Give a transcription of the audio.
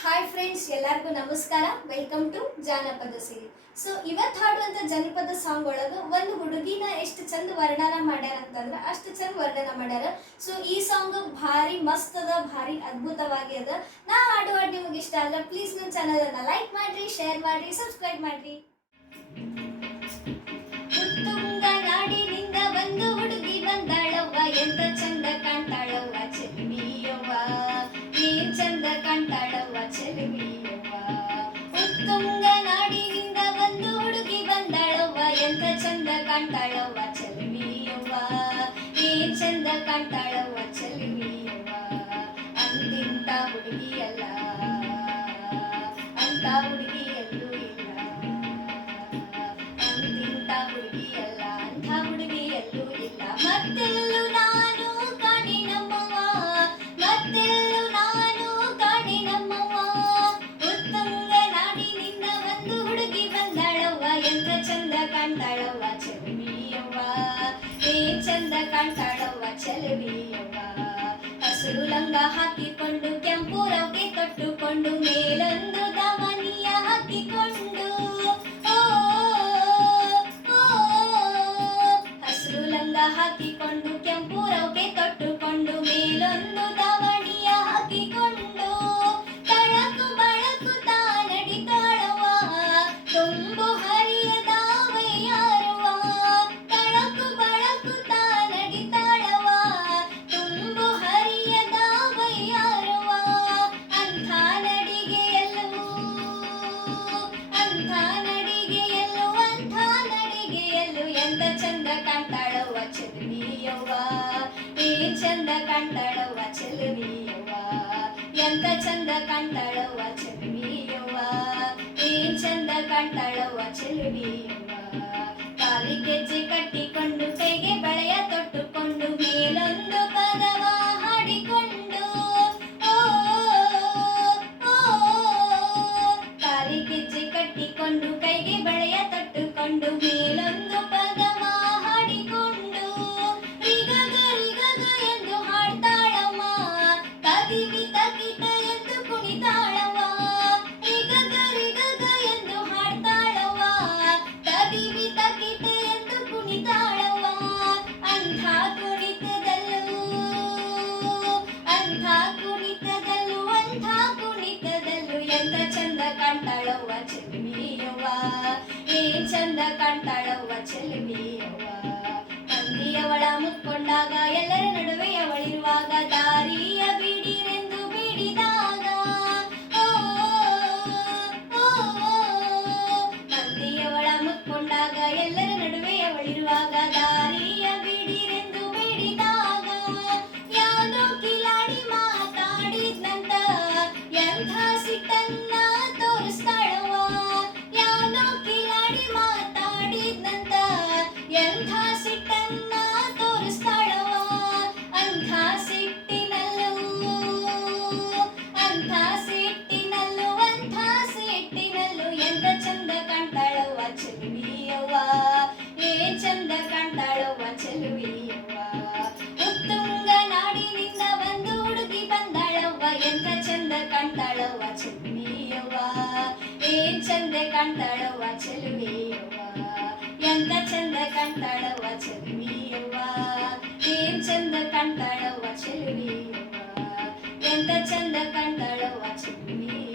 Hi friends, ಎಲ್ಲರಿಗೂ ನಮಸ್ಕಾರ. Welcome to ಜಾನಪದ ಸಿರಿ. ಸೊ ಇವತ್ತು ಹಾಡುವಂಥ ಜನಪದ ಸಾಂಗ್ ಒಳಗೆ ಒಂದು ಹುಡುಗಿನ ಎಷ್ಟು ಚಂದ ವರ್ಣನ ಮಾಡ್ಯಾರ ಅಂತಂದ್ರೆ ಅಷ್ಟು ಚಂದ ವರ್ಣನ ಮಾಡ್ಯಾರ. ಸೊ ಈ ಸಾಂಗ್ ಭಾರಿ ಮಸ್ತ್ ಅದ, ಭಾರಿ ಅದ್ಭುತವಾಗಿ ಅದ. ನಾ ಹಾಡು ನಿಮಗೆ ಇಷ್ಟ ಆದ್ರೆ ಪ್ಲೀಸ್ ನನ್ನ ಚಾನಲ್ ಅನ್ನ ಲೈಕ್ ಮಾಡ್ರಿ, ಶೇರ್ ಮಾಡ್ರಿ, ಸಬ್ಸ್ಕ್ರೈಬ್ ಮಾಡ್ರಿ. ಉತ್ತುಂಗ ನಾಡಿನಿಂದ ಒಂದು ಹುಡುಗಿ ಬಂದಾಳವ್ವ, ಎಂತ ಚಂದ ಕಾಣ್ತಾಳವ್ವ ಚೆಲುವಿಯವ್ವ, ಏನ್ ಚಂದ ಕಾಣ್ತಾಳವ್ವ ಚೆಲುವಿಯವ್ವ. ಉತ್ತುಂಗ ನಾಡಿನಿಂದ ಒಂದು ಹುಡುಗಿ ಬಂದಾಳವ್ವ, ಎಂತ ಚಂದ ಕಾಣ್ತಾಳವ್ವ ಚೆಲುವಿಯವ್ವ, ಏನ್ ಚಂದ ಕಾಣ್ತಾಳವ್ವ ಚೆಲುವಿಯವ್ವ. ಅಂತಿಂತ ಹುಡುಗಿಯಲ್ಲ, ಅಂತ ಹುಡುಗಿ ಎಲ್ಲೂ ಇಲ್ಲ, ಅಂತಿಂತ ಹುಡುಗಿಯಲ್ಲ, ಅಂಥ ಹುಡುಗಿ ಎಲ್ಲೂ ಇಲ್ಲ. ಮತ್ತೆಲ್ಲೂ ನಾನು ಕಾಣೆ ನಮ್ಮವ್ವ, ಮತ್ತೆಲ್ಲೂ ನಾನು ಕಾಣೆ ನಮ್ಮವ್ವ. ಉತ್ತುಂಗ ನಾಡಿನಿಂದ ಒಂದು ಹುಡುಗಿ ಬಂದಾಳವ್ವ, ಎಂತ ಚಂದ ಕಾಣ್ತಾಳವ್ವ ಚೆಲುವಿಯವ್ವ, ಏನ್ ಚಂದ ಕಾಣ್ತಾಳವ್ವ ಚೆಲುವಿಯವ್ವ. ಹಸಿರು ಲಂಗ ಹಾಕಿಕೊಂಡು ಕೆಂಪು ರೌಕೆ ಕಟ್ಟುಕೊಂಡು ಮೇಲೊಂದು ದಾವಣಿಯ ಹಾಕಿಕೊಂಡು, ಹಸಿರು ಲಂಗ ಹಾಕಿಕೊಂಡು ಕೆಂಪು ರೌಕೆ ಕಟ್ಟುಕೊಂಡು ಮೇಲೊಂದು ದಾವಣಿಯ ಹಾಕಿಕೊಂಡು ತಳಕು ಬಳಕುತ್ತಾ ನಡಿತಾಳವ್ವ, ತುಂಬು ಹರಿಯದ ವಯ್ಯಾರವ್ವ. ತಳಕು ಬಳಕುತ್ತಾ ನಡಿತಾಳವ್ವ, ತುಂಬು ಹರಿಯದ ವಯ್ಯಾರವ್ವ. ಅಂಥ ನಡಿಗೆಯಲ್ಲೂ, ಅಂಥ ನಡಿಗೆಯಲ್ಲೂ, ಅಂಥ ನಡಿಗೆಯಲ್ಲೂ ಎಂತ ಚಂದ ಕಾಣ್ತಾಳವ್ವ ಚೆಲುವಿಯವ್ವ, ಏನ್ ಚಂದ ಕಾಣ್ತಾಳವ್ವ ಚೆಲುವಿಯವ್ವ. ಎಂತ ಚಂದ ಕಾಣ್ತಾಳವ್ವ ಚೆಲುವಿಯವ್ವ, ಏನ್ ಚಂದ ಕಾಣ್ತಾಳವ್ವ ಚೆಲುವಿಯವ್ವ. ಕಾಲಿಗೆ ಗೆಜ್ಜೆ ಕಟ್ಟಿಕೊಂಡು ಕೈಗೆ ಬಳೆಯ ತೊಟ್ಟುಕೊಂಡು ಮೇಲೊಂದು ಪದವ ಹಾಡಿಕೊಂಡು, ಓ ಕಾಲಿಗೆ ಗೆಜ್ಜೆ ಕಟ್ಟಿಕೊಂಡು ಕೈಗೆ ಬಳೆಯ ತೊಟ್ಟುಕೊಂಡು ಮೇಲೊಂದು ಪದವ ಹಾಡಿಕೊಂಡು ರಿಗಗ ರಿಗಗ ಎಂದು ಹಾಡ್ತಾಳವ್ವ, ತಗಿವಿ ತಗಿಟ ಎಂದು ಕುಣಿತಾಳವ್ವ. ರಿಗಗ ರಿಗಗ ಎಂದು ಹಾಡ್ತಾಳವ್ವ, ತಗಿವಿ ತಗಿಟ ಎಂದು ಕುಣಿತಾಳವ್ವ. ಅಂಥ ಕುಣಿತದಲ್ಲೂ, ಅಂಥ ಕುಣಿತದಲ್ಲೂ, ಅಂಥ ಕುಣಿತದಲ್ಲೂ ಎಂತ ಚಂದ ಕಾಣ್ತಾಳವ್ವ ಚೆಲುವಿಯವ್ವ, ಏನ್ ಚಂದ ಕಾಣ್ತಾಳವ್ವ ಚೆಲುವಿಯವ್ವ. ಮಂದಿಯವಳ ಮುತ್ಕೊಂಡಾಗ ಎಲ್ಲರ ನಡುವೆ ಅವಳಿರುವಾಗ ದಾರಿಯ ಬಿಡಿರೆಂದು ಬಿಡಿದಾಗ, ಓ ಮಂದಿಯವಳ ಮುತ್ಕೊಂಡಾಗ ಎಲ್ಲರ ನಡುವೆ ಅವಳಿರುವಾಗ ದಾರಿಯ ಬಿಡಿರೆಂದು ಬಿಡಿದಾಗ ಯಾವುದೋ ಕಿಲಾಡಿ ಮಾತಾಡಿದ್ನಂತ ಎಂಥ ಸಿಟ್ಟನ್ನ ತೋರಿಸ್ತಾಳವ್ವ. ಯಾವುದೋ ಕಿಲಾಡಿ ಮಾತಾಡಿದ್ನಂತ ಎಂಥ ಸಿಟ್ಟನ್ನ ತೋರಿಸ್ತಾಳವ್ವ. ಅಂಥ ಸಿಟ್ಟಿನಲ್ಲೂ, ಅಂಥ ಸಿಟ್ಟಿನಲ್ಲೂ, ಅಂಥ ಸಿಟ್ಟಿನಲ್ಲೂ ಎಂತ ಚಂದ ಕಾಣ್ತಾಳವ್ವ ಚೆಲುವಿಯವ್ವ, ಏನ್ ಚಂದ ಕಾಣ್ತಾಳವ್ವ ಚೆಲುವಿಯವ್ವ. ಉತ್ತುಂಗ ನಾಡಿನಿಂದ ಒಂದು ಹುಡುಗಿ ಬಂದಾಳವ್ವ, ಎಂತ ಚಂದ ಕಾಣ್ತಾಳವ್ವ ಚೆಲುವಿಯವ್ವ, ಏನ್ ಚಂದ ಕಾಣ್ತಾಳವ್ವ ಚೆಲುವಿಯವ್ವ. ಎಂತ ಚಂದ ಕಾಣ್ತಾಳವ್ವ ಚೆಲುವಿಯವ್ವ, ಏನ್ ಚಂದ ಕಾಣ್ತಾಳವ್ವ ಚೆಲುವಿಯವ್ವ. ಎಂತ ಚಂದ ಕಾಣ್ತಾಳವ್ವ ಚೆಲುವಿಯವ್ವ.